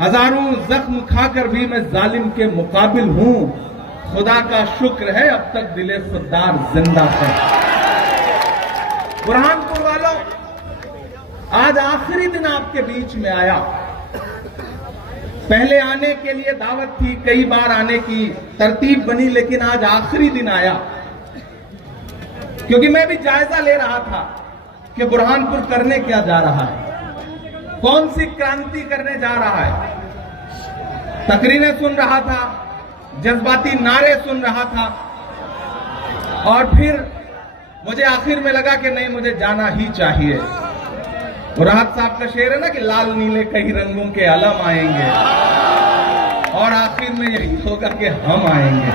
हजारों जख्म खाकर भी मैं जालिम के मुकाबिल हूं। खुदा का शुक्र है अब तक दिले सद्दार जिंदा है। बुरहानपुर वालों, आज आखिरी दिन आपके बीच में आया। पहले आने के लिए दावत थी, कई बार आने की तरतीब बनी, लेकिन आज आखिरी दिन आया क्योंकि मैं भी जायजा ले रहा था कि बुरहानपुर करने क्या जा रहा है, कौन सी क्रांति करने जा रहा है। तकरीरें सुन रहा था, जज्बाती नारे सुन रहा था, और फिर मुझे आखिर में लगा कि नहीं, मुझे जाना ही चाहिए। राहत साहब का शेर है ना कि लाल नीले कई रंगों के अलम आएंगे, और आखिर में यही होगा कि हम आएंगे।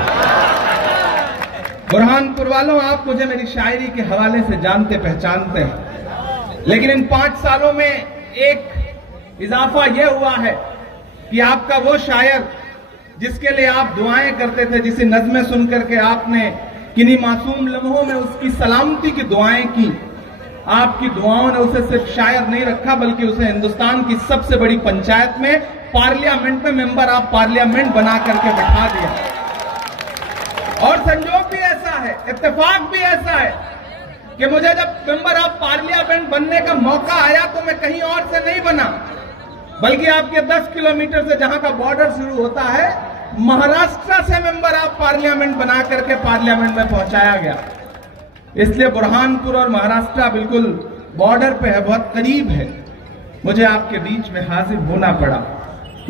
बुरहानपुर वालों, आप मुझे मेरी शायरी के हवाले से जानते पहचानते हैं, लेकिन इन 5 सालों में एक इजाफा यह हुआ है कि आपका वो शायर जिसके लिए आप दुआएं करते थे, जिसे नज़्में सुन करके आपने किन्हीं मासूम लम्हों में उसकी सलामती की दुआएं की, आपकी दुआओं ने उसे सिर्फ शायर नहीं रखा बल्कि उसे हिंदुस्तान की सबसे बड़ी पंचायत में, पार्लियामेंट में मेंबर ऑफ पार्लियामेंट बना करके बैठा दिया। और संजोग भी ऐसा है, इत्तेफाक भी ऐसा है कि मुझे जब मेंबर ऑफ पार्लियामेंट बनने का मौका आया तो मैं कहीं और से नहीं बना, बल्कि आपके 10 किलोमीटर से जहां का बॉर्डर शुरू होता है, महाराष्ट्र से मेंबर ऑफ पार्लियामेंट बना करके पार्लियामेंट में पहुंचाया गया। इसलिए बुरहानपुर और महाराष्ट्र बिल्कुल बॉर्डर पे है, बहुत करीब है। मुझे आपके बीच में हाजिर होना पड़ा।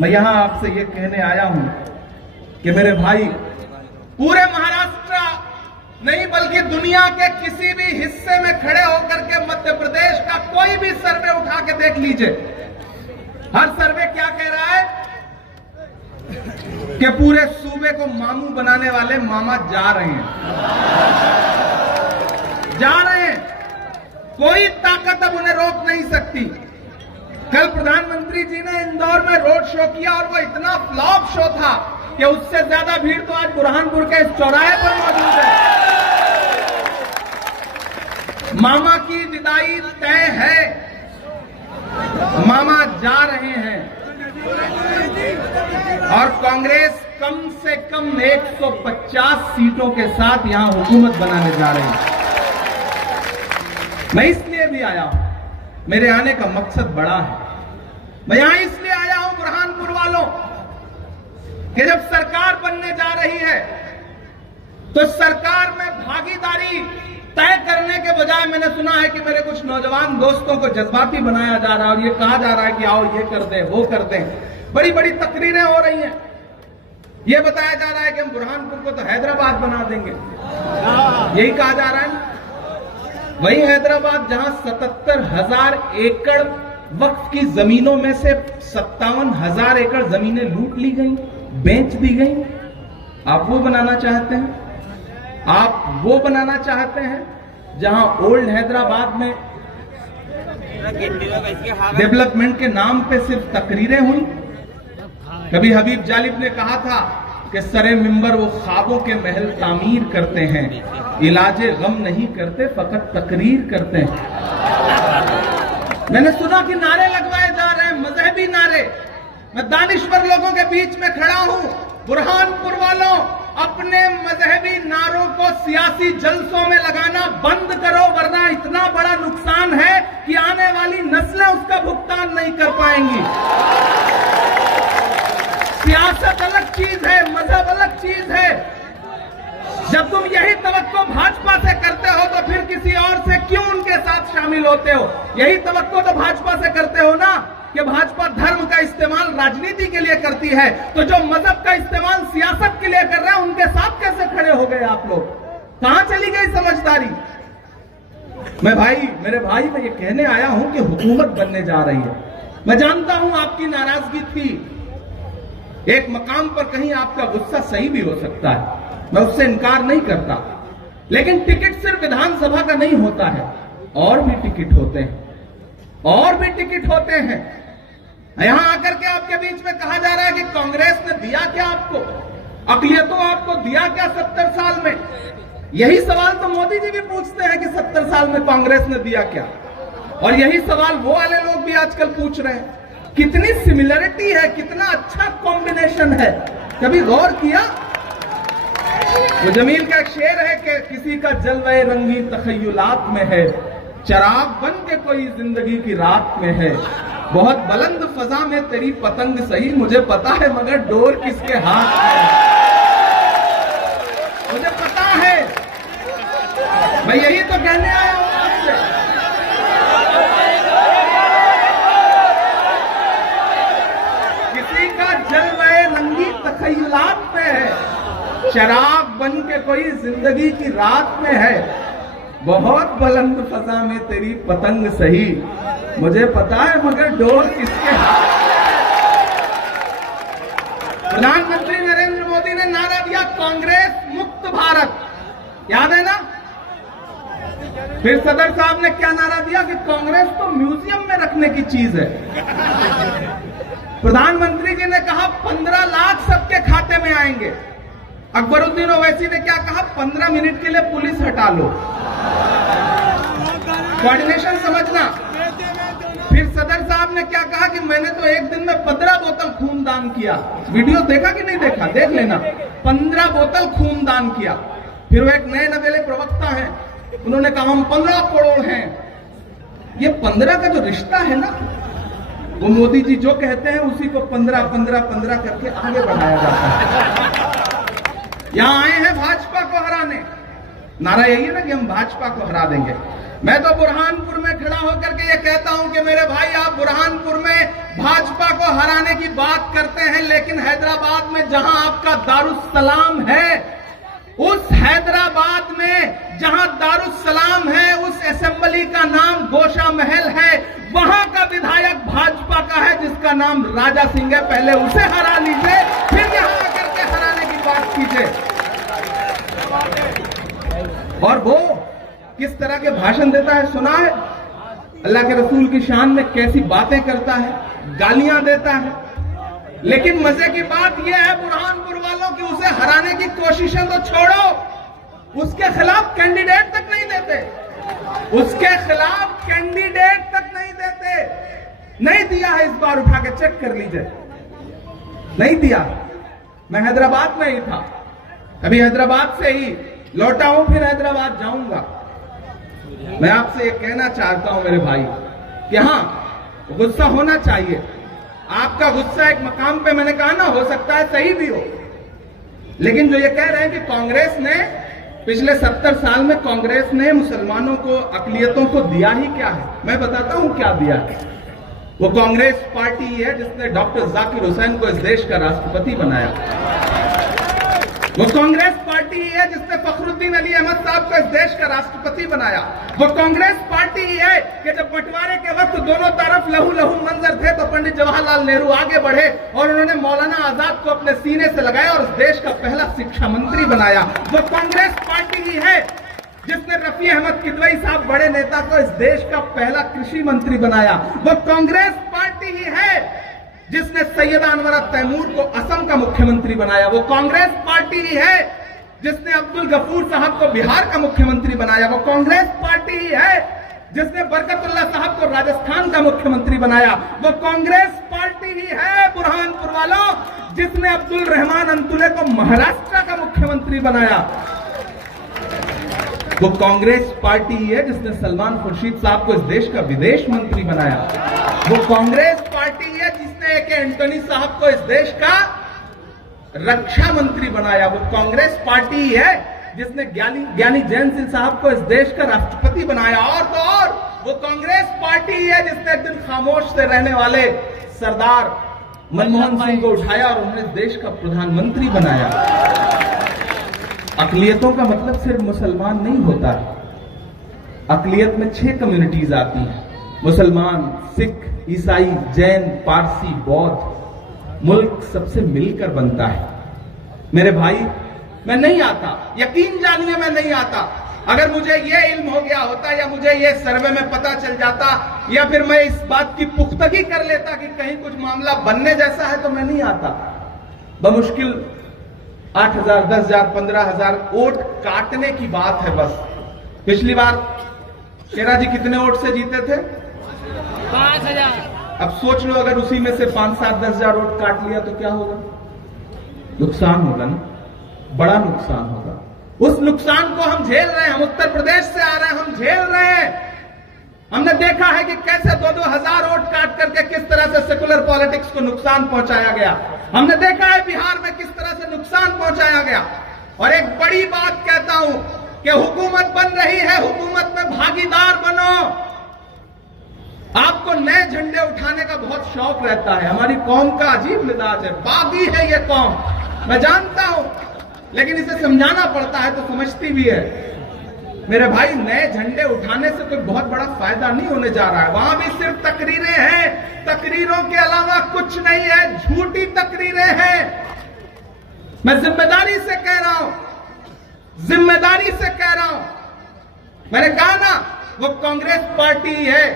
मैं यहां आपसे ये कहने आया हूं कि मेरे भाई, पूरे महाराष्ट्र नहीं बल्कि दुनिया के किसी भी हिस्से में खड़े होकर के मध्य प्रदेश का कोई भी सर्वे उठा के देख लीजिए। हर सर्वे क्या कह रहा है कि पूरे सूबे को मामू बनाने वाले मामा जा रहे हैं, कोई ताकत अब उन्हें रोक नहीं सकती। कल प्रधानमंत्री जी ने इंदौर में रोड शो किया और वो इतना फ्लॉप शो था कि उससे ज्यादा भीड़ तो आज बुरहानपुर के इस चौराहे पर मौजूद है। मामा की विदाई तय है, मामा जा रहे हैं, और कांग्रेस कम से कम 150 सीटों के साथ यहां हुकूमत बनाने जा रही है। मैं इसलिए भी आया हूं, मेरे आने का मकसद बड़ा है। मैं यहां इसलिए आया हूं बुरहानपुर वालों कि जब सरकार बनने जा रही है तो सरकार में भागीदारी तय करने के बजाय मैंने सुना है कि मेरे कुछ नौजवान दोस्तों को जज्बाती बनाया जा रहा है और ये कहा जा रहा है कि आओ ये कर दें, वो कर दें। बड़ी बड़ी तकरीरें हो रही हैं, ये बताया जा रहा है कि हम बुरहानपुर को तो हैदराबाद बना देंगे, यही कहा जा रहा है। वही हैदराबाद जहां 77,000 एकड़ वक्फ की जमीनों में से 57,000 एकड़ जमीनें लूट ली गई, बेच दी गई। आप वो बनाना चाहते हैं? आप वो बनाना चाहते हैं जहां ओल्ड हैदराबाद में डेवलपमेंट के नाम पे सिर्फ तकरीरें हुई? कभी हबीब जालिब ने कहा था कि सरे मिंबर वो ख्वाबों के महल तामीर करते हैं, इलाजे गम नहीं करते, फकत तकरीर करते हैं। मैंने सुना कि नारे लगवाए जा रहे हैं, मजहबी नारे। मैं दानिश्वर लोगों के बीच में खड़ा हूं। बुरहानपुर वालों, अपने मजहबी नारों को सियासी जलसों में लगाना बंद करो, वरना इतना बड़ा नुकसान है कि आने वाली नस्लें उसका भुगतान नहीं कर पाएंगी। सियासत अलग चीज है, मजहब अलग चीज है। जब तुम यही तवक्को भाजपा से करते हो तो फिर किसी और से क्यों उनके साथ शामिल होते हो? यही तवक्को तो भाजपा से करते हो ना कि भाजपा धर्म का इस्तेमाल राजनीति के लिए करती है, तो जो मजहब का इस्तेमाल सियासत के लिए कर रहे हैं उनके साथ कैसे खड़े हो गए आप लोग? कहां चली गई समझदारी? मेरे भाई मैं ये कहने आया हूं कि हुकूमत बनने जा रही है। मैं जानता हूं आपकी नाराजगी थी, एक मकाम पर कहीं आपका गुस्सा सही भी हो सकता है, मैं उससे इनकार नहीं करता, लेकिन टिकट सिर्फ विधानसभा का नहीं होता है, और भी टिकट होते हैं, और भी टिकट होते हैं। यहां आकर के आपके बीच में कहा जा रहा है कि कांग्रेस ने दिया क्या आपको, अक़लियतों आपको दिया क्या 70 साल में? यही सवाल तो मोदी जी भी पूछते हैं कि 70 साल में कांग्रेस ने दिया क्या, और यही सवाल वो वाले लोग भी आजकल पूछ रहे हैं। कितनी सिमिलरिटी है, कितना अच्छा कॉम्बिनेशन है, कभी गौर किया? वो जमील का एक शेर है कि किसी का जलवे रंगी तखय्युलात में है, चराग बन के कोई जिंदगी की रात में है, बहुत बुलंद फजा में तेरी पतंग सही, मुझे पता है मगर डोर किसके हाथ में है, मुझे पता है। मैं यही तो कहने आया हूं आपसे। किसी का जलवे रंगी तखय्युलात में है, शराब बन के कोई जिंदगी की रात में है, बहुत बुलंद फजा में तेरी पतंग सही, मुझे पता है मगर डोर किसके हाथ। प्रधानमंत्री नरेंद्र मोदी ने नारा दिया कांग्रेस मुक्त भारत, याद है ना? फिर सदर साहब ने क्या नारा दिया कि कांग्रेस तो म्यूजियम में रखने की चीज है। प्रधानमंत्री जी ने कहा 15 लाख सबके खाते में आएंगे। अकबरुद्दीन ओवैसी ने क्या कहा? 15 मिनट के लिए पुलिस हटा लो। कोऑर्डिनेशन समझना। फिर सदर साहब ने क्या कहा कि मैंने तो एक दिन में 15 बोतल खून दान किया। वीडियो देखा कि नहीं देखा? देख लेना। 15 बोतल खून दान किया। फिर वो एक नए नवेले प्रवक्ता हैं, उन्होंने कहा हम 15 करोड़ हैं। ये 15 का जो रिश्ता है ना, वो मोदी जी जो कहते हैं उसी को 15 करके आगे बढ़ाया जाता है। यहां आए हैं भाजपा को हराने, नारा यही है ना कि हम भाजपा को हरा देंगे। मैं तो बुरहानपुर में खड़ा होकर के ये कहता हूं कि मेरे भाई आप बुरहानपुर में भाजपा को हराने की बात करते हैं, लेकिन हैदराबाद में जहां आपका दारुस्सलाम है, उस हैदराबाद में जहां दारुस्सलाम है, उस असेंबली का नाम गोशा महल है, वहां का विधायक भाजपा का है जिसका नाम राजा सिंह है। पहले उसे हरा लीजिए, फिर यहां आकर के हराने की बात कीजिए। और वो किस तरह के भाषण देता है सुना है? अल्लाह के रसूल की शान में कैसी बातें करता है, गालियां देता है। लेकिन मजे की बात यह है बुरहानपुर वालों की, उसे हराने की कोशिशें तो छोड़ो, उसके खिलाफ कैंडिडेट तक नहीं देते, उसके खिलाफ कैंडिडेट तक नहीं देते। नहीं दिया है, इस बार उठा के चेक कर लीजिए, नहीं दिया। मैं हैदराबाद में ही था, अभी हैदराबाद से ही लौटा हूं, फिर हैदराबाद जाऊंगा। मैं आपसे ये कहना चाहता हूं मेरे भाई कि हां गुस्सा होना चाहिए। आपका गुस्सा एक मकाम पे, मैंने कहा ना, हो सकता है सही भी हो, लेकिन जो ये कह रहे हैं कि कांग्रेस ने पिछले 70 साल में कांग्रेस ने मुसलमानों को, अकलियतों को दिया ही क्या है, मैं बताता हूं क्या दिया है। वो कांग्रेस पार्टी है जिसने डॉक्टर जाकिर हुसैन को इस देश का राष्ट्रपति बनाया। वो कांग्रेस पार्टी है जिसने फखरुद्दीन अली अहमद साहब को इस देश का राष्ट्रपति बनाया। वो कांग्रेस पार्टी है कि जब बंटवारे के वक्त दोनों तरफ लहू लहू मंजर थे तो पंडित जवाहरलाल नेहरू आगे बढ़े और उन्होंने मौलाना आजाद को अपने सीने से लगाया और इस देश का पहला शिक्षा मंत्री बनाया। वो कांग्रेस पार्टी ही है जिसने रफी अहमद किदवई साहब, बड़े नेता, को इस देश का पहला कृषि मंत्री बनाया। वो कांग्रेस पार्टी ही है जिसने सैयदा अनवरा तैमूर को असम का मुख्यमंत्री बनाया। वो कांग्रेस पार्टी ही है जिसने अब्दुल गफूर साहब को बिहार का मुख्यमंत्री बनाया। वो कांग्रेस पार्टी ही है जिसने बरकतुल्लाह साहब को राजस्थान का मुख्यमंत्री बनाया। वो कांग्रेस पार्टी ही है बुरहानपुर वालों जिसने अब्दुल रहमान अंतुले को महाराष्ट्र का मुख्यमंत्री बनाया। वो कांग्रेस पार्टी ही है जिसने सलमान खुर्शीद साहब को इस देश का विदेश मंत्री बनाया। वो कांग्रेस पार्टी है जिसने ए.के. एंटनी साहब को इस देश का रक्षा मंत्री बनाया। वो कांग्रेस पार्टी ही है जिसने ज्ञानी जैन सिंह साहब को इस देश का राष्ट्रपति बनाया। और तो और वो कांग्रेस पार्टी ही है जिसने एक दिन खामोश से रहने वाले सरदार मनमोहन सिंह को उठाया और उन्हें इस देश का प्रधानमंत्री बनाया। अकलियतों का मतलब सिर्फ मुसलमान नहीं होता है। अकलियत में 6 कम्युनिटीज आती हैं, मुसलमान, सिख, ईसाई, जैन, पारसी, बौद्ध। मुल्क सबसे मिलकर बनता है। मेरे भाई, मैं नहीं आता, यकीन जानिए मैं नहीं आता। अगर मुझे ये इल्म हो गया होता या मुझे ये सर्वे में पता चल जाता या फिर मैं इस बात की पुख्तगी कर लेता कि कहीं कुछ मामला बनने जैसा है तो मैं नहीं आता। बमुश्किल 8,000, 10,000, 15,000 वोट काटने की बात है बस। पिछली बार शेरा जी कितने वोट से जीते थे? 5,000। अब सोच लो अगर उसी में से 5, 7, 10 हजार वोट काट लिया तो क्या होगा? नुकसान होगा ना, बड़ा नुकसान होगा। उस नुकसान को हम झेल रहे हैं। हम उत्तर प्रदेश से आ रहे हैं, हम झेल रहे हैं। हमने देखा है कि कैसे 2-2 हजार वोट काट करके किस तरह से सेकुलर पॉलिटिक्स को नुकसान पहुंचाया गया। हमने देखा है बिहार में किस तरह से नुकसान पहुंचाया गया। और एक बड़ी बात कहता हूं कि हुकूमत बन रही है, हुकूमत में भागीदार बनो। आपको नए झंडे उठाने का बहुत शौक रहता है। हमारी कौम का अजीब मिजाज है, बागी है ये कौम, मैं जानता हूं, लेकिन इसे समझाना पड़ता है तो समझती भी है। मेरे भाई, नए झंडे उठाने से कोई बहुत बड़ा फायदा नहीं होने जा रहा है। वहां भी सिर्फ तकरीरें हैं, तकरीरों के अलावा कुछ नहीं है, झूठी तकरीरें हैं। मैं जिम्मेदारी से कह रहा हूं, जिम्मेदारी से कह रहा हूं। मैंने कहा ना, वो कांग्रेस पार्टी है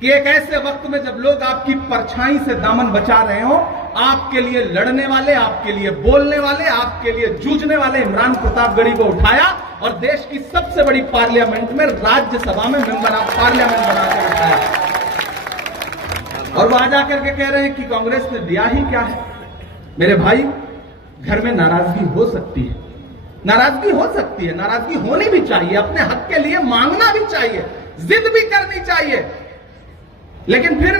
कि एक ऐसे वक्त में जब लोग आपकी परछाई से दामन बचा रहे हो, आपके लिए लड़ने वाले, आपके लिए बोलने वाले, आपके लिए जूझने वाले इमरान प्रतापगढ़ी को उठाया और देश की सबसे बड़ी पार्लियामेंट में, राज्यसभा में मेंबर ऑफ पार्लियामेंट बनाकर उठाया। और वो आ जाकर के कह रहे हैं कि कांग्रेस ने दिया ही क्या है। मेरे भाई, घर में नाराजगी हो सकती है, नाराजगी हो सकती है, नाराजगी होनी भी चाहिए, अपने हक के लिए मांगना भी चाहिए, जिद भी करनी चाहिए, लेकिन फिर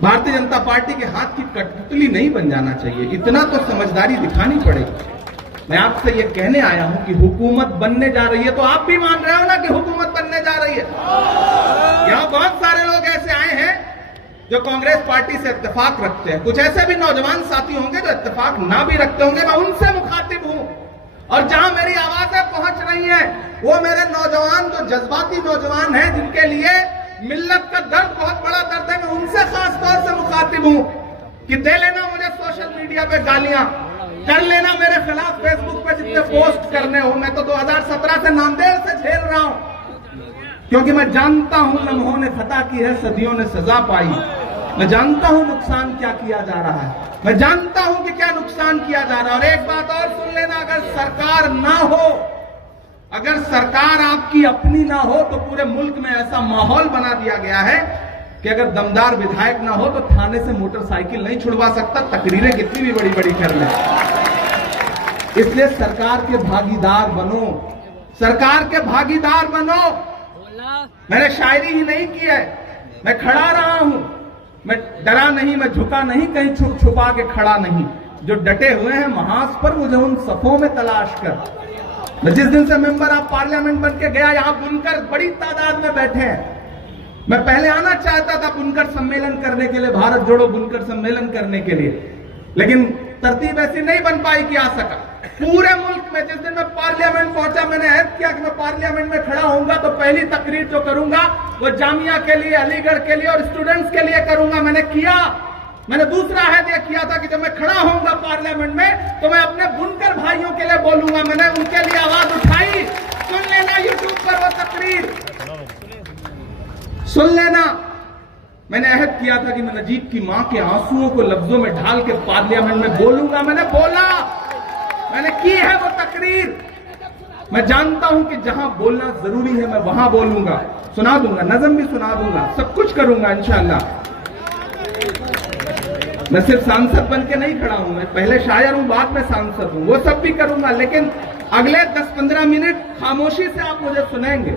भारतीय जनता पार्टी के हाथ की कठपुतली नहीं बन जाना चाहिए। इतना तो समझदारी दिखानी पड़ेगी। मैं आपसे ये कहने आया हूं कि हुकूमत बनने जा रही है, तो आप भी मान रहे हो ना कि हुकूमत बनने जा रही है। यहां बहुत सारे लोग ऐसे आए हैं जो कांग्रेस पार्टी से इत्तेफाक रखते हैं। कुछ ऐसे भी नौजवान साथी होंगे जो इत्तेफाक ना भी रखते होंगे। मैं उनसे मुखातिब हूं, और जहां मेरी आवाजें पहुंच रही हैं, वो मेरे नौजवान जो जज्बाती नौजवान हैं, जिनके लिए मिल्लत का दर्द बहुत बड़ा दर्द है, मैं उनसे खास तौर से मुखातिब हूं कि दे लेना मुझे सोशल मीडिया पे गालियां, कर लेना मेरे खिलाफ फेसबुक पे जितने पोस्ट करने हो। मैं तो 2017 से नामदेव से झेल रहा हूं, क्योंकि मैं जानता हूं लम्हों ने खता की है, सदियों ने सजा पाई। मैं जानता हूं नुकसान क्या किया जा रहा है, मैं जानता हूं कि क्या नुकसान किया जा रहा है। और एक बात और सुन लेना, अगर सरकार ना हो, अगर सरकार आपकी अपनी ना हो, तो पूरे मुल्क में ऐसा माहौल बना दिया गया है कि अगर दमदार विधायक ना हो तो थाने से मोटरसाइकिल नहीं छुड़वा सकता, तकरीरें कितनी भी बड़ी बड़ी कर ले। इसलिए सरकार के भागीदार बनो, सरकार के भागीदार बनो। मैंने शायरी ही नहीं की है, मैं खड़ा रहा हूं, मैं डरा नहीं, मैं झुका नहीं, कहीं छुप छुपा के खड़ा नहीं। जो डटे हुए हैं महाज पर, मुझे उन सफों में तलाश कर। मैं जिस दिन से मेंबर ऑफ पार्लियामेंट बन के गया, यहां बुनकर बड़ी तादाद में बैठे हैं। मैं पहले आना चाहता था बुनकर सम्मेलन करने के लिए, भारत जोड़ो बुनकर सम्मेलन करने के लिए, लेकिन तरतीब ऐसी नहीं बन पाई कि आ सका। पूरे मुल्क में जिस दिन मैं पार्लियामेंट पहुंचा, मैंने ऐद किया कि मैं पार्लियामेंट में खड़ा होऊंगा तो पहली तकरीर जो करूंगा वो जामिया के लिए, अलीगढ़ के लिए और स्टूडेंट्स के लिए करूंगा। मैंने किया। मैंने दूसरा अहद यह किया था कि जब मैं खड़ा होऊंगा पार्लियामेंट में तो मैं अपने बुनकर भाइयों के लिए बोलूंगा। मैंने उनके लिए आवाज उठाई। सुन लेना यूट्यूब पर वो तकरीर, सुन लेना। मैंने अहद किया था कि मैं नजीब की मां के आंसुओं को लफ्जों में ढाल के पार्लियामेंट में बोलूंगा। मैंने बोला, मैंने की है वो तकरीर। मैं जानता हूं कि जहां बोलना जरूरी है मैं वहां बोलूंगा, सुना दूंगा, नज़म भी सुना दूंगा, सब कुछ करूंगा इंशाअल्लाह। मैं सिर्फ सांसद बन के नहीं खड़ा हूं, मैं पहले शायर हूं, बाद में सांसद हूं, वो सब भी करूंगा, लेकिन अगले 10-15 मिनट खामोशी से आप मुझे सुनेंगे।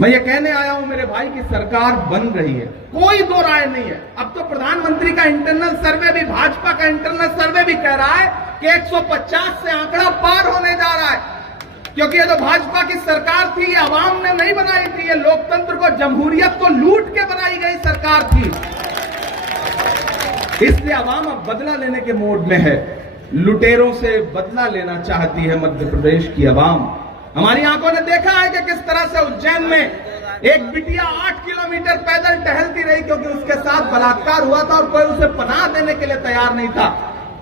मैं ये कहने आया हूं मेरे भाई कि सरकार बन रही है, कोई दो राय नहीं है। अब तो प्रधानमंत्री का इंटरनल सर्वे भी, भाजपा का इंटरनल सर्वे भी कह रहा है कि 150 से आंकड़ा पार होने जा रहा है, क्योंकि ये जो भाजपा की सरकार थी, ये आवाम ने नहीं बनाई थी, ये लोकतंत्र को, जमहूरियत को लूट के बनाई गई सरकार थी। इसलिए आवाम अब बदला लेने के मोड में है, लुटेरों से बदला लेना चाहती है मध्य प्रदेश की आवाम। हमारी आंखों ने देखा है कि किस तरह से उज्जैन में एक बिटिया 8 किलोमीटर पैदल टहलती रही क्योंकि उसके साथ बलात्कार हुआ था और कोई उसे पनाह देने के लिए तैयार नहीं था।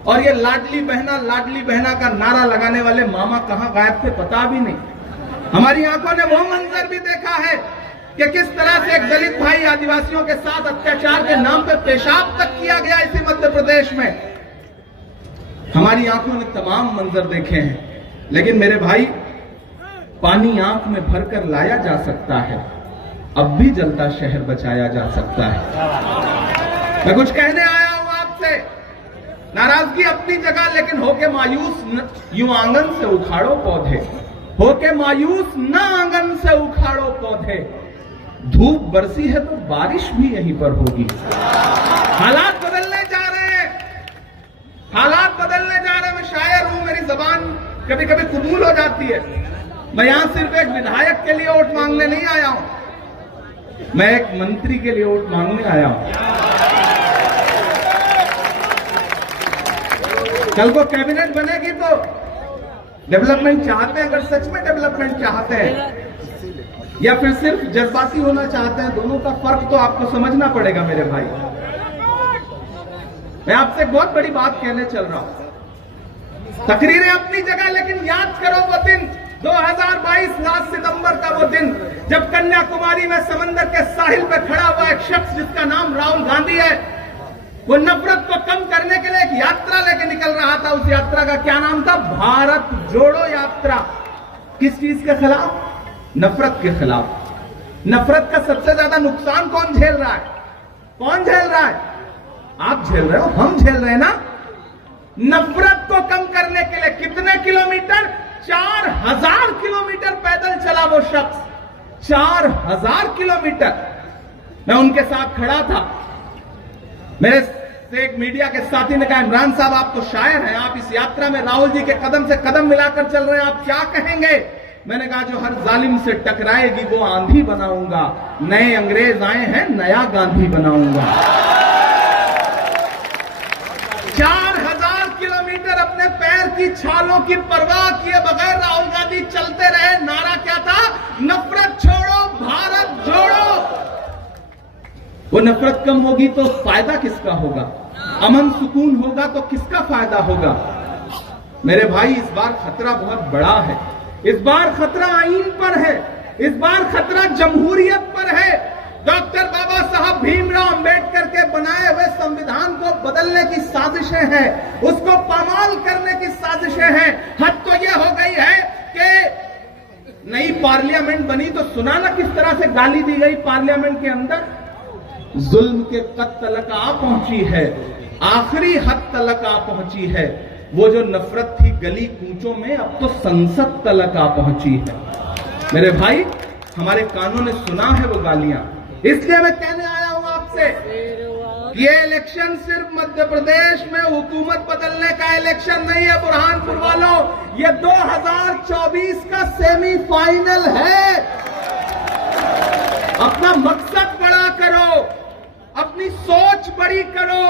और ये लाडली बहना का नारा लगाने वाले मामा कहां गायब थे पता भी नहीं। हमारी आंखों ने वो मंजर भी देखा है कि किस तरह से एक दलित भाई आदिवासियों के साथ अत्याचार के नाम पे पेशाब तक किया गया इसी मध्य प्रदेश में। हमारी आंखों ने तमाम मंजर देखे हैं, लेकिन मेरे भाई, पानी आंख में भरकर लाया जा सकता है, अब भी जलता शहर बचाया जा सकता है। मैं कुछ कहने आया हूं आपसे, नाराजगी अपनी जगह, लेकिन होके मायूस यूं आंगन से उखाड़ो पौधे, होके मायूस न आंगन से उखाड़ो पौधे, धूप बरसी है तो बारिश भी यहीं पर होगी। हालात बदलने जा रहे हैं, हालात बदलने जा रहे हैं। मैं शायर हूं, मेरी जबान कभी कभी कबूल हो जाती है। मैं यहां सिर्फ एक विधायक के लिए वोट मांगने नहीं आया हूं, मैं एक मंत्री के लिए वोट मांगने आया हूं। कल को कैबिनेट बनेगी तो डेवलपमेंट चाहते हैं, अगर सच में डेवलपमेंट चाहते हैं या फिर सिर्फ जज्बाती होना चाहते हैं, दोनों का फर्क तो आपको समझना पड़ेगा मेरे भाई। मैं आपसे एक बहुत बड़ी बात कहने चल रहा हूं। तकरीरें अपनी जगह, लेकिन याद करो वो दिन 2022 लास्ट सितंबर का वो दिन जब कन्याकुमारी में समंदर के साहिल पर खड़ा हुआ एक शख्स जिसका नाम राहुल गांधी है, वो नफरत को कम करने के लिए एक यात्रा लेके निकल रहा था। उस यात्रा का क्या नाम था? भारत जोड़ो यात्रा। किस चीज के खिलाफ? नफरत के खिलाफ। नफरत का सबसे ज्यादा नुकसान कौन झेल रहा है? कौन झेल रहा है? आप झेल रहे हो, हम झेल रहे हैं ना। नफरत को कम करने के लिए कितने किलोमीटर? 4000 किलोमीटर पैदल चला वो शख्स, 4000 किलोमीटर। मैं उनके साथ खड़ा था। मेरे से एक मीडिया के साथी ने कहा, इमरान साहब आप तो शायर हैं, आप इस यात्रा में राहुल जी के कदम से कदम मिलाकर चल रहे हैं, आप क्या कहेंगे? मैंने कहा, जो हर जालिम से टकराएगी वो आंधी बनाऊंगा, नए अंग्रेज आए हैं, नया गांधी बनाऊंगा। 4000 किलोमीटर अपने पैर की छालों की परवाह किए बगैर राहुल गांधी चलते रहे। नारा क्या था? नफरत छोड़ो, भारत जोड़ो। वो नफरत कम होगी तो फायदा किसका होगा? अमन सुकून होगा तो किसका फायदा होगा? मेरे भाई, इस बार खतरा बहुत बड़ा है। इस बार खतरा आईन पर है, इस बार खतरा जमहूरियत पर है। डॉक्टर बाबा साहब भीमराव अंबेडकर के बनाए हुए संविधान को बदलने की साजिशें हैं, उसको पामाल करने की साजिशें हैं। हद तो यह हो गई है कि नई पार्लियामेंट बनी तो सुना ना किस तरह से गाली दी गई पार्लियामेंट के अंदर। जुल्म के कद तलक आ पहुंची है, आखिरी हद तलक आ पहुंची है। वो जो नफरत थी गली कूचों में, अब तो संसद तलक आ पहुंची है। मेरे भाई, हमारे कानों ने सुना है वो गालियां। इसलिए मैं कहने आया हूं आपसे, ये इलेक्शन सिर्फ मध्य प्रदेश में हुकूमत बदलने का इलेक्शन नहीं है बुरहानपुर वालों, ये 2024 का सेमीफाइनल है। अपना मकसद बड़ा करो, अपनी सोच बड़ी करो।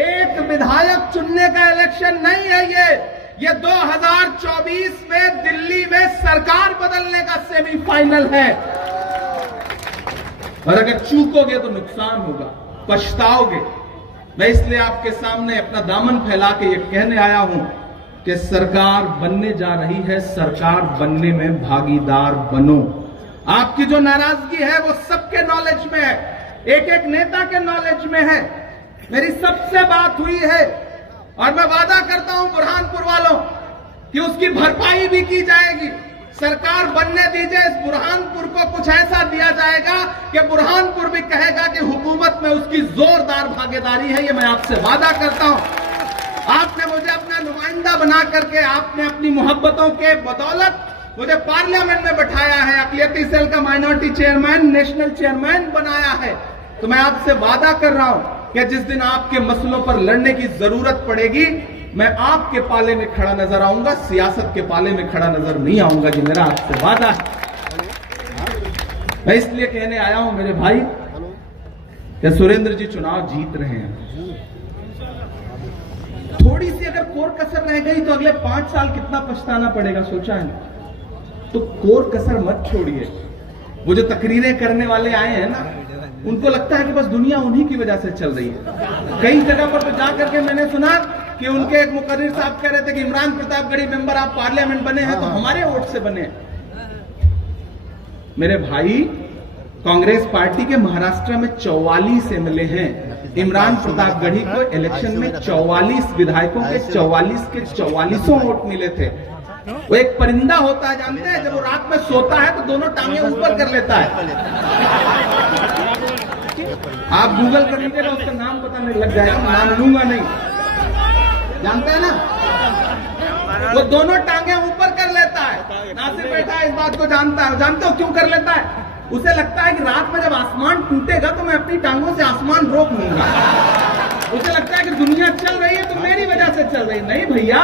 एक विधायक चुनने का इलेक्शन नहीं है ये 2024 में दिल्ली में सरकार बदलने का सेमीफाइनल है। और अगर चूकोगे तो नुकसान होगा, पछताओगे। मैं इसलिए आपके सामने अपना दामन फैला के ये कहने आया हूं कि सरकार बनने जा रही है, सरकार बनने में भागीदार बनो। आपकी जो नाराजगी है वो सबके नॉलेज में है, एक एक नेता के नॉलेज में है। मेरी सबसे बात हुई है और मैं वादा करता हूं बुरहानपुर वालों कि उसकी भरपाई भी की जाएगी। सरकार बनने दीजिए, इस बुरहानपुर को कुछ ऐसा दिया जाएगा कि बुरहानपुर भी कहेगा कि हुकूमत में उसकी जोरदार भागीदारी है। ये मैं आपसे वादा करता हूं। आपने मुझे अपना नुमाइंदा बना करके, आपने अपनी मोहब्बतों के बदौलत मुझे पार्लियामेंट में बैठाया है, अक़लियती सेल का माइनॉरिटी चेयरमैन, नेशनल चेयरमैन बनाया है। तो मैं आपसे वादा कर रहा हूं कि जिस दिन आपके मसलों पर लड़ने की जरूरत पड़ेगी, मैं आपके पाले में खड़ा नजर आऊंगा, सियासत के पाले में खड़ा नजर नहीं आऊंगा। ये मेरा आपसे वादा है। मैं इसलिए कहने आया हूं मेरे भाई कि सुरेंद्र जी चुनाव जीत रहे हैं। थोड़ी सी अगर कोर कसर रह गई तो अगले 5 साल कितना पछताना पड़ेगा, सोचा है? तो कोर कसर मत छोड़िए। वो जो तकरीरें करने वाले आए हैं ना, उनको लगता है कि बस दुनिया उन्हीं की वजह से चल रही है। कई जगह पर तो जाकर के मैंने सुना कि उनके एक मुकर्रिर साहब कह रहे थे कि इमरान प्रतापगढ़ी मेंबर आप पार्लियामेंट बने हैं तो हमारे वोट से बने। मेरे भाई, कांग्रेस पार्टी के महाराष्ट्र में 44 एमएलए हैं। इमरान प्रतापगढ़ी को इलेक्शन में 44 विधायकों के 44 के 44 वोट मिले थे। वो एक परिंदा होता है, जानते हैं, जब वो रात में सोता है तो दोनों टांगे ऊपर कर लेता है। आप गूगल कर लीजिएगा, उसका नाम पता नहीं लग जाएगा, नाम लूंगा नहीं, जानते हैं ना, वो दोनों टांगे ऊपर कर लेता है। नासिर बैठा है, इस बात को जानता है। जानते हो क्यों कर लेता है? उसे लगता है कि रात में जब आसमान टूटेगा तो मैं अपनी टांगों से आसमान रोक लूंगा। उसे लगता है कि दुनिया चल रही है तो मेरी वजह से चल रही है। नहीं भैया,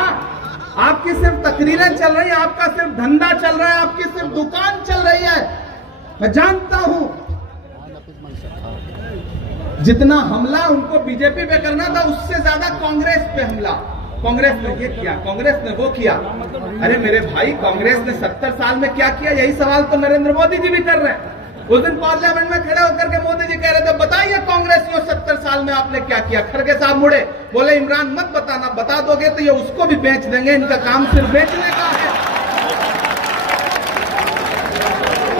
आपकी सिर्फ तकरीरें चल रही है, आपका सिर्फ धंधा चल रहा है, आपकी सिर्फ दुकान चल रही है। मैं जानता हूं जितना हमला उनको बीजेपी पे करना था, उससे ज्यादा कांग्रेस पे हमला। कांग्रेस ने ये किया, कांग्रेस ने वो किया। अरे मेरे भाई, कांग्रेस ने 70 साल में क्या किया? यही सवाल तो नरेंद्र मोदी जी भी कर रहे हैं। उस दिन पार्लियामेंट में खड़े होकर के मोदी जी कह रहे थे, बताइए कांग्रेसियों 70 साल में आपने क्या किया? खड़गे साहब मुड़े, बोले इमरान मत बताना, बता दोगे तो ये उसको भी बेच देंगे, इनका काम सिर्फ बेचने का है।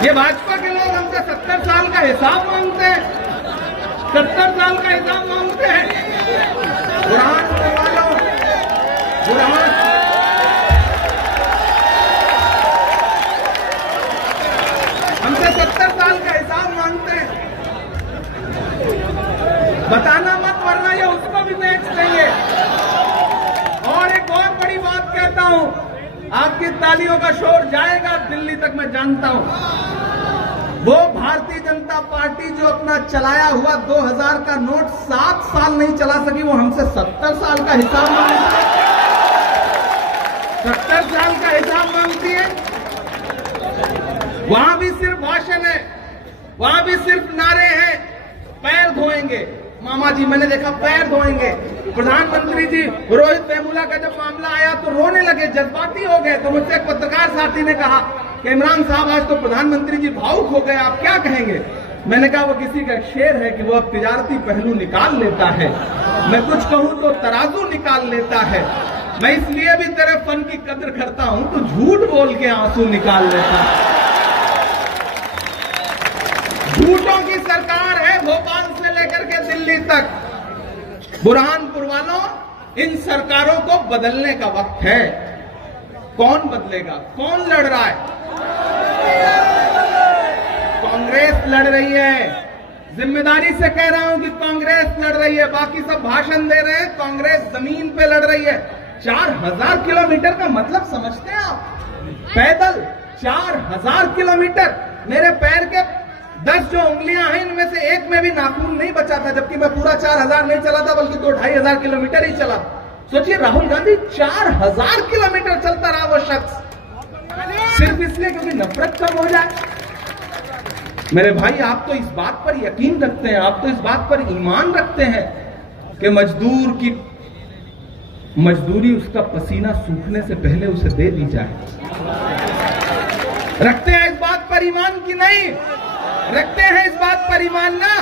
ये भाजपा के लोग हमसे 70 साल का हिसाब मांगते हैं, 70 साल का हिसाब मांगते हैं। बुरहान वालों, बुरहान हमसे 70 साल का हिसाब मांगते हैं, बताना मत वरना ये उसको भी बेच देंगे। और एक बहुत बड़ी बात कहता हूं, आपकी तालियों का शोर जाएगा दिल्ली तक, मैं जानता हूं। वो भारतीय जनता पार्टी जो अपना चलाया हुआ 2000 का नोट 7 साल नहीं चला सकी, वो हमसे 70 साल का हिसाब मांगती है। 70 साल का हिसाब मांगती है। वहां भी सिर्फ भाषण है, वहां भी सिर्फ नारे हैं। पैर धोएंगे मामा जी, मैंने देखा पैर धोएंगे। प्रधानमंत्री जी, रोहित वेमुला का जब मामला आया तो रोने लगे, जज्बाती हो गए। तो मुझसे एक पत्रकार साथी ने कहा कि इमरान साहब आज तो प्रधानमंत्री जी भावुक हो गए, आप क्या कहेंगे? मैंने कहा वो किसी का शेर है कि वो अब तिजारती पहलू निकाल लेता है, मैं कुछ कहूं तो तराजू निकाल लेता है। मैं इसलिए भी तेरे फन की कद्र करता हूं तो झूठ बोल के आंसू निकाल लेता है। झूठों की सरकार है भोपाल से लेकर के दिल्ली तक। बुरहानपुर वालों, इन सरकारों को बदलने का वक्त है। कौन बदलेगा? कौन लड़ रहा है? कांग्रेस लड़ रही है। जिम्मेदारी से कह रहा हूं कि कांग्रेस लड़ रही है, बाकी सब भाषण दे रहे हैं, कांग्रेस जमीन पे लड़ रही है। 4000 किलोमीटर का मतलब समझते हैं आप? पैदल 4000 किलोमीटर। मेरे पैर के 10 जो उंगलियां हैं, इनमें से एक में भी नाखून नहीं बचा था, जबकि मैं पूरा 4000 नहीं चला था, बल्कि 2-2.5 किलोमीटर ही चला। सोचिए, राहुल गांधी 4000 किलोमीटर चलता रहा वो शख्स, सिर्फ इसलिए क्योंकि नफरत कम हो जाए। मेरे भाई, आप तो इस बात पर यकीन रखते हैं, आप तो इस बात पर ईमान रखते हैं कि मजदूर की मजदूरी उसका पसीना सूखने से पहले उसे दे दी जाए। रखते हैं इस बात पर ईमान कि नहीं? रखते हैं इस बात पर ईमान ना?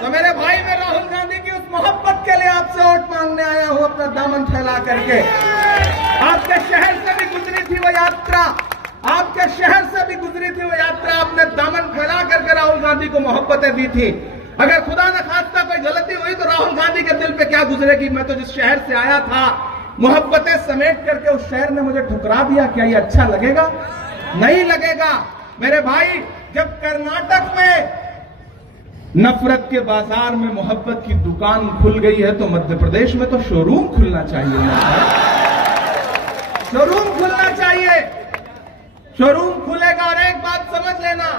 तो मेरे भाई, मैं राहुल गांधी की उस मोहब्बत के लिए आपसे वोट मांगने आया हूं, अपना दामन फैला करके। आपके शहर से भी गुजरी थी वो यात्रा, आपके शहर से भी गुजरी थी वो यात्रा, आपने दामन फैला करके राहुल गांधी को मोहब्बतें दी थी। अगर खुदा न खास्ता कोई गलती हुई तो राहुल गांधी के दिल पे क्या गुजरेगी? मैं तो जिस शहर से आया था, मोहब्बतें समेट करके उस शहर ने मुझे ठुकरा दिया। क्या ये अच्छा लगेगा? नहीं लगेगा। मेरे भाई, जब कर्नाटक में नफरत के बाजार में मोहब्बत की दुकान खुल गई है, तो मध्य प्रदेश में तो शोरूम खुलना चाहिए। शोरूम खुलना चाहिए, शोरूम खुलेगा। और एक बात समझ लेना,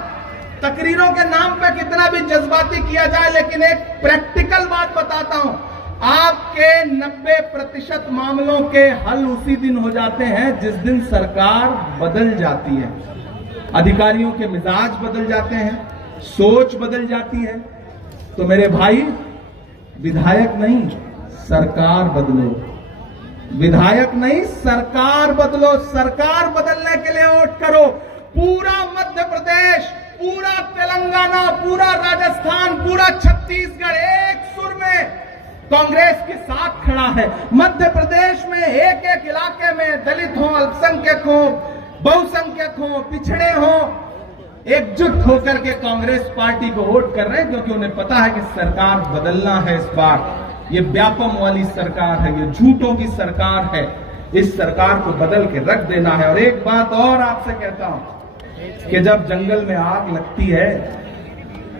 तकरीरों के नाम पे कितना भी जज्बाती किया जाए, लेकिन एक प्रैक्टिकल बात बताता हूं, आपके 90% मामलों के हल उसी दिन हो जाते हैं जिस दिन सरकार बदल जाती है। अधिकारियों के मिजाज बदल जाते हैं, सोच बदल जाती है। तो मेरे भाई, विधायक नहीं सरकार बदलो, विधायक नहीं सरकार बदलो। सरकार बदलने के लिए वोट करो। पूरा मध्य प्रदेश, पूरा तेलंगाना, पूरा राजस्थान, पूरा छत्तीसगढ़ एक सुर में कांग्रेस के साथ खड़ा है। मध्य प्रदेश में एक एक इलाके में दलित हो, अल्पसंख्यक हो, बहुसंख्यक हो, पिछड़े हो, एकजुट होकर के कांग्रेस पार्टी को वोट कर रहे हैं, क्योंकि उन्हें पता है कि सरकार बदलना है। इस बार ये व्यापम वाली सरकार है, ये झूठों की सरकार है, इस सरकार को बदल के रख देना है। और एक बात और आपसे कहता हूं कि जब जंगल में आग लगती है,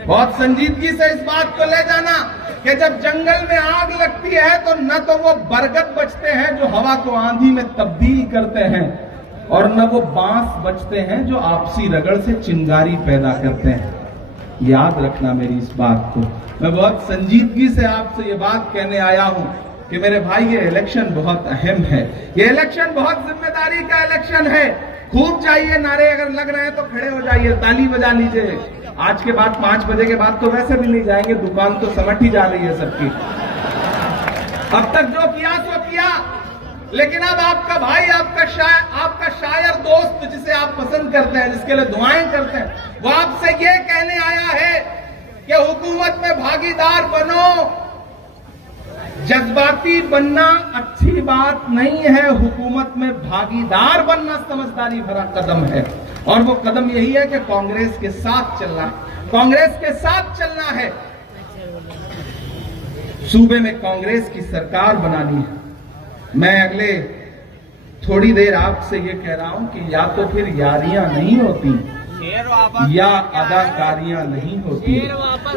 बहुत संजीदगी से इस बात को ले जाना कि जब जंगल में आग लगती है तो न तो वो बरगद बचते हैं जो हवा को आंधी में तब्दील करते हैं, और न वो बांस बचते हैं जो आपसी रगड़ से चिंगारी पैदा करते हैं। याद रखना मेरी इस बात को। मैं बहुत संजीदगी से आपसे ये बात कहने आया हूं कि मेरे भाई ये इलेक्शन बहुत अहम है, ये इलेक्शन बहुत जिम्मेदारी का इलेक्शन है। खूब चाहिए नारे, अगर लग रहे हैं तो खड़े हो जाइए, ताली बजा लीजिए। आज के बाद 5 बजे के बाद तो वैसे भी नहीं जाएंगे, दुकान तो समट ही जा रही है सबकी। अब तक जो किया सो किया, लेकिन अब आपका भाई, आपका शायर दोस्त जिसे आप पसंद करते हैं, जिसके लिए दुआएं करते हैं, वो आपसे ये कहने आया है कि हुकूमत में भागीदार बनो। जज्बाती बनना अच्छी बात नहीं है, हुकूमत में भागीदार बनना समझदारी भरा कदम है। और वो कदम यही है कि कांग्रेस के साथ चलना है, कांग्रेस के साथ चलना है। सूबे में कांग्रेस की सरकार बनानी है। मैं अगले थोड़ी देर आपसे ये कह रहा हूं कि या तो फिर यारियां नहीं होती या अदाकारियां नहीं होती,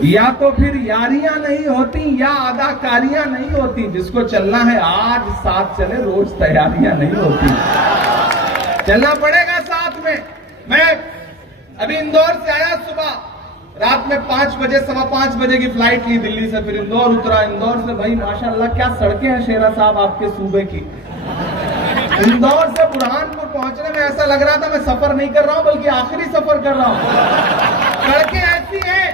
या तो फिर यारियां नहीं होती या अदाकारियां नहीं होती। जिसको चलना है आज साथ चले, रोज तैयारियां नहीं होती, चलना पड़ेगा साथ में। मैं अभी इंदौर से आया, सुबह रात में 5 बजे, 5:15 बजे की फ्लाइट ली दिल्ली से, फिर इंदौर उतरा। इंदौर से भाई माशाल्लाह क्या सड़कें हैं शेरा साहब आपके सूबे की। इंदौर से बुरहानपुर पहुंचने में ऐसा लग रहा था मैं सफर नहीं कर रहा हूं बल्कि आखिरी सफर कर रहा हूं। सड़कें ऐसी हैं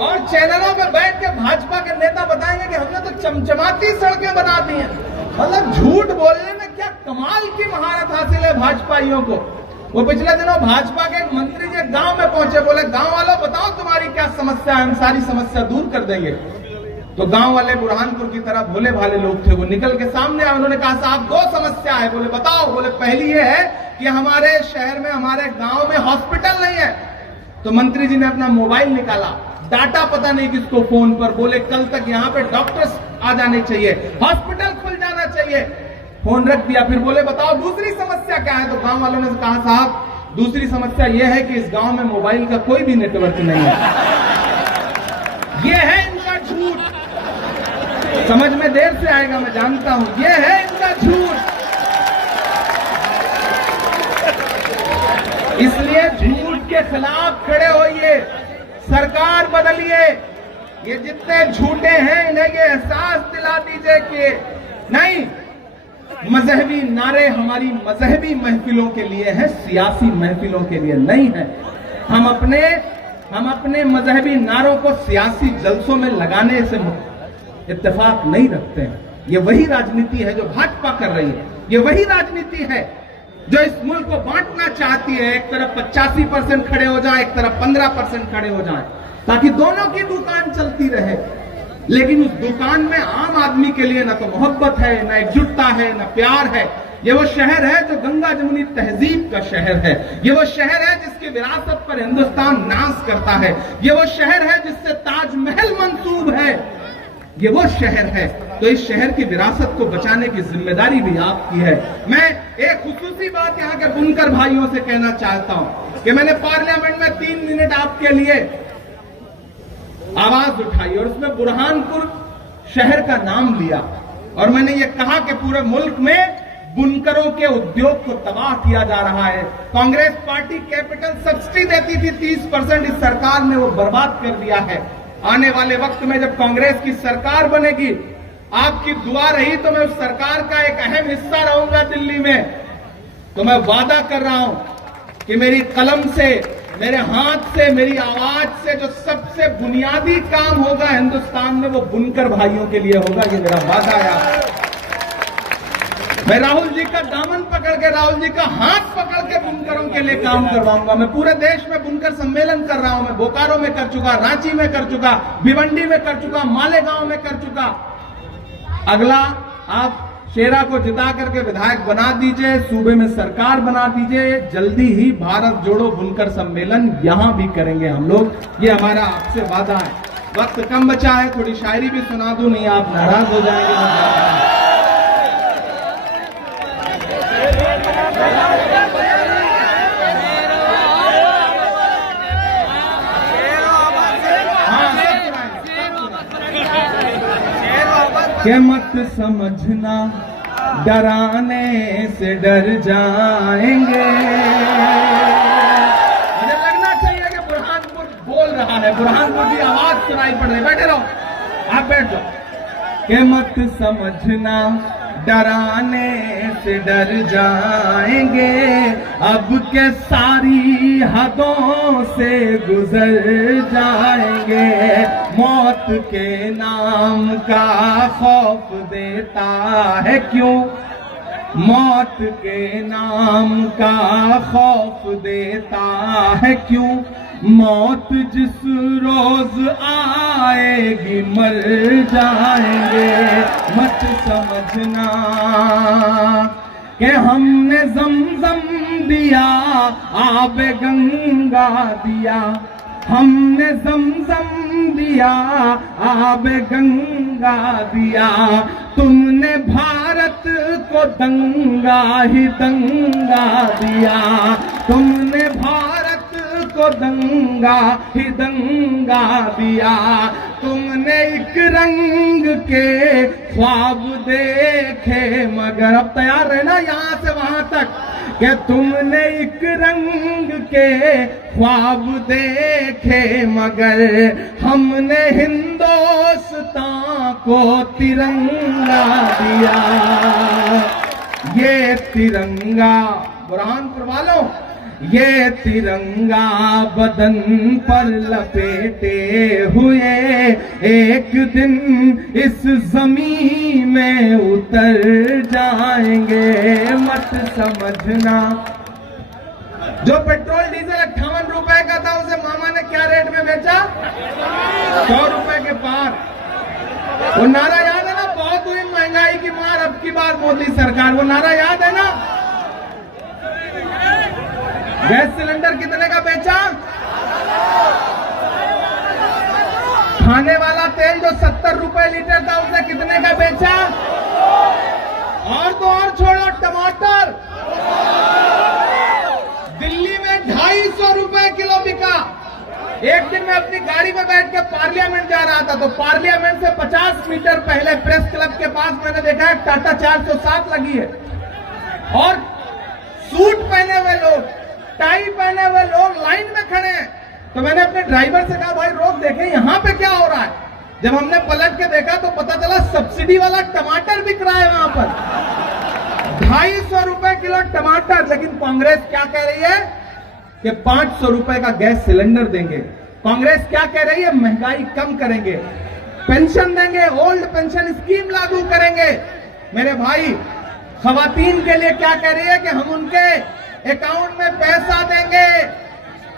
और चैनलों पे बैठ के भाजपा के नेता बताएंगे कि हमने तो चमचमाती सड़कें बना दी हैं। मतलब झूठ बोलने में क्या कमाल की महारत हासिल है भाजपाइयों को। वो पिछले दिनों भाजपा के एक मंत्री जी गांव में पहुंचे, बोले गांव वालों बताओ तुम्हारी क्या समस्या है, हम सारी समस्या दूर कर देंगे। तो गांव वाले बुरहानपुर की तरह भोले भाले लोग थे, वो निकल के सामने आए। उन्होंने कहा साहब 2 समस्या है। बोले बताओ। बोले पहली ये है कि हमारे शहर में, हमारे गांव में हॉस्पिटल नहीं है। तो मंत्री जी ने अपना मोबाइल निकाला, डाटा पता नहीं किसको फोन पर, बोले कल तक यहाँ पे डॉक्टर्स आ जाने चाहिए, हॉस्पिटल खुल जाना चाहिए। फोन रख दिया। फिर बोले बताओ दूसरी समस्या क्या है। तो गांव वालों ने कहा साहब दूसरी समस्या यह है कि इस गांव में मोबाइल का कोई भी नेटवर्क नहीं है। यह है इनका झूठ। समझ में देर से आएगा मैं जानता हूं, यह है इनका झूठ। इसलिए झूठ के खिलाफ खड़े होइए, सरकार बदलिए। ये जितने झूठे हैं इन्हें ये एहसास दिला दीजिए कि नहीं, मजहबी नारे हमारी मजहबी महफिलों के लिए है, सियासी महफिलों के लिए नहीं है। हम अपने मजहबी नारों को सियासी जलसों में लगाने से इत्तेफाक नहीं रखते हैं। ये वही राजनीति है जो भाजपा कर रही है, ये वही राजनीति है जो इस मुल्क को बांटना चाहती है। एक तरफ 85% खड़े हो जाए, एक तरफ 15% खड़े हो जाए, ताकि दोनों की दुकान चलती रहे। लेकिन उस दुकान में आम आदमी के लिए न तो मोहब्बत है, न एकजुटता है, न प्यार है। ये वो शहर है जो गंगा जमुनी तहजीब का शहर है। ये वो शहर है जिसकी विरासत पर हिंदुस्तान नाज करता है। ये वो शहर है जिससे ताजमहल मंसूब है। ये वो शहर है। तो इस शहर की विरासत को बचाने की जिम्मेदारी भी आपकी है। मैं एक खुसूसी बात यहाँ के बुनकर भाइयों से कहना चाहता हूं कि मैंने पार्लियामेंट में 3 मिनट आपके लिए आवाज उठाई और उसमें बुरहानपुर शहर का नाम लिया और मैंने ये कहा कि पूरे मुल्क में बुनकरों के उद्योग को तबाह किया जा रहा है। कांग्रेस पार्टी कैपिटल सब्सिडी देती थी 30%, इस सरकार ने वो बर्बाद कर दिया है। आने वाले वक्त में जब कांग्रेस की सरकार बनेगी, आपकी दुआ रही तो मैं उस सरकार का एक अहम हिस्सा रहूंगा दिल्ली में। तो मैं वादा कर रहा हूं कि मेरी कलम से, मेरे हाथ से, मेरी आवाज से जो सबसे बुनियादी काम होगा हिंदुस्तान में, वो बुनकर भाइयों के लिए होगा। ये मेरा वादा है। मैं राहुल जी का दामन पकड़ के, राहुल जी का हाथ पकड़ के बुनकरों के लिए काम करवाऊंगा। मैं पूरे देश में बुनकर सम्मेलन कर रहा हूं। मैं बोकारो में कर चुका, रांची में कर चुका, भिवंडी में कर चुका, मालेगांव में कर चुका। अगला आप शेरा को जिता करके विधायक बना दीजिए, सूबे में सरकार बना दीजिए। जल्दी ही भारत जोड़ो बुनकर सम्मेलन यहां भी करेंगे हम लोग। ये हमारा आपसे वादा है। वक्त कम बचा है, थोड़ी शायरी भी सुना दूं, नहीं आप नाराज हो जाएंगे। कि मत समझना डराने से डर जाएंगे। मुझे लगना चाहिए कि बुरहानपुर बोल रहा है, बुरहानपुर की आवाज सुनाई पड़ रही है। बैठे रहो, आप बैठ जाओ। कि मत समझना डराने से डर जाएंगे, अब के सारी हदों से गुजर जाएंगे। मौत के नाम का खौफ देता है क्यों, मौत के नाम का खौफ देता है क्यों। मौत जिस रोज आएगी मर जाएंगे। मत समझना कि हमने ज़मज़म दिया, आब गंगा दिया, हमने ज़मज़म दिया, आब गंगा दिया। तुमने भारत को दंगा ही दंगा दिया, तुमने भारत को दंगा ही दंगा दिया। तुमने एक रंग के ख्वाब देखे मगर, अब तैयार रहना यहां से वहां तक, कि तुमने एक रंग के ख्वाब देखे मगर हमने हिंदुस्तान को तिरंगा दिया। ये तिरंगा, बुरहानपुर वालों, ये तिरंगा बदन पर लपेटे हुए एक दिन इस जमीन में उतर जाएंगे। मत समझना, जो पेट्रोल डीजल 58 रुपए का था उसे मामा ने क्या रेट में बेचा, 100 रुपए के पार। वो नारा याद है ना, बहुत हुई महंगाई की मार अब की बार मोदी सरकार, वो नारा याद है ना। गैस सिलेंडर कितने का बेचा, खाने वाला तेल जो 70 रुपए लीटर था उसे कितने का बेचा। और तो और छोड़ो, टमाटर दिल्ली में 250 रुपए किलो बिका। एक दिन मैं अपनी गाड़ी में बैठ के पार्लियामेंट जा रहा था, तो पार्लियामेंट से 50 मीटर पहले प्रेस क्लब के पास मैंने देखा है टाटा 407 लगी है, और सूट पहने हुए लोग, टाई पहने हुए लोग लाइन में खड़े हैं। तो मैंने अपने ड्राइवर से कहा, भाई रोक देखें यहां पे क्या हो रहा है। जब हमने पलट के देखा तो पता चला सब्सिडी वाला टमाटर बिक रहा है वहां पर, 250 रुपए किलो टमाटर। लेकिन कांग्रेस क्या कह रही है कि 500 रुपए का गैस सिलेंडर देंगे। कांग्रेस क्या कह रही है, महंगाई कम करेंगे, पेंशन देंगे, ओल्ड पेंशन स्कीम लागू करेंगे। मेरे भाई, खवातीन के लिए क्या कह रही है कि हम उनके अकाउंट में पैसा देंगे।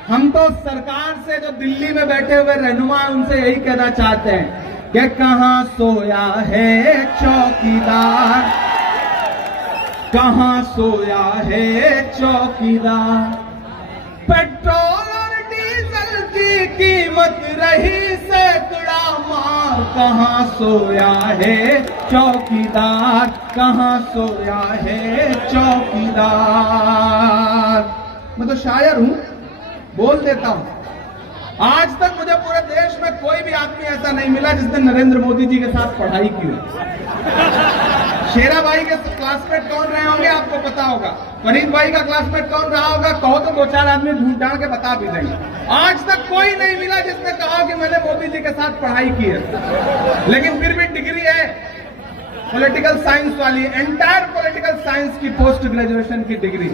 हम तो सरकार से, जो दिल्ली में बैठे हुए रहनुमा, उनसे यही कहना चाहते हैं कि कहां सोया है चौकीदार, कहां सोया है चौकीदार। पेट्रोल और डीजल की कीमत रही सैकड़ा मार, कहां सोया है चौकीदार, कहां सोया है चौकीदार। मैं तो शायर हूं, बोल देता हूं। आज तक मुझे पूरे देश में कोई भी आदमी ऐसा नहीं मिला जिसने नरेंद्र मोदी जी के साथ पढ़ाई की हो। शेरा भाई के क्लासमेट कौन रहे होंगे आपको पता होगा, फरीद भाई का क्लासमेट कौन रहा होगा, कहो तो 2-4 आदमी ढूंढ ढांड के बता भी देंगे। आज तक कोई नहीं मिला जिसने कहा कि मैंने मोदी जी के साथ पढ़ाई की है। लेकिन फिर भी डिग्री है पॉलिटिकल साइंस वाली, एंटायर पॉलिटिकल साइंस की पोस्ट ग्रेजुएशन की डिग्री।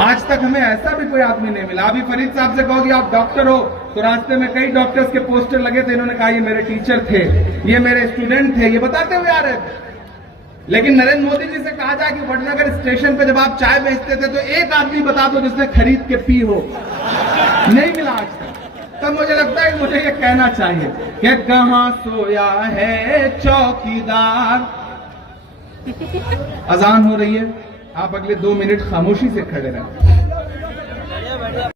आज तक हमें ऐसा भी कोई आदमी नहीं मिला। अभी फरीद साहब से कहो कि आप डॉक्टर हो, तो रास्ते में कई डॉक्टर्स के पोस्टर लगे थे, इन्होंने कहा ये मेरे टीचर थे, ये मेरे स्टूडेंट थे, ये बताते हुए आ रहे थे। लेकिन नरेंद्र मोदी जी से कहा जाए कि वडनगर स्टेशन पे जब आप चाय बेचते थे तो एक आदमी बता दो जिसने खरीद के पी हो, नहीं मिला आज तक। तब मुझे लगता है मुझे ये कहना चाहिए कि कहां सोया है चौकीदार। अजान हो रही है, आप अगले 2 मिनट खामोशी से खड़े रहें।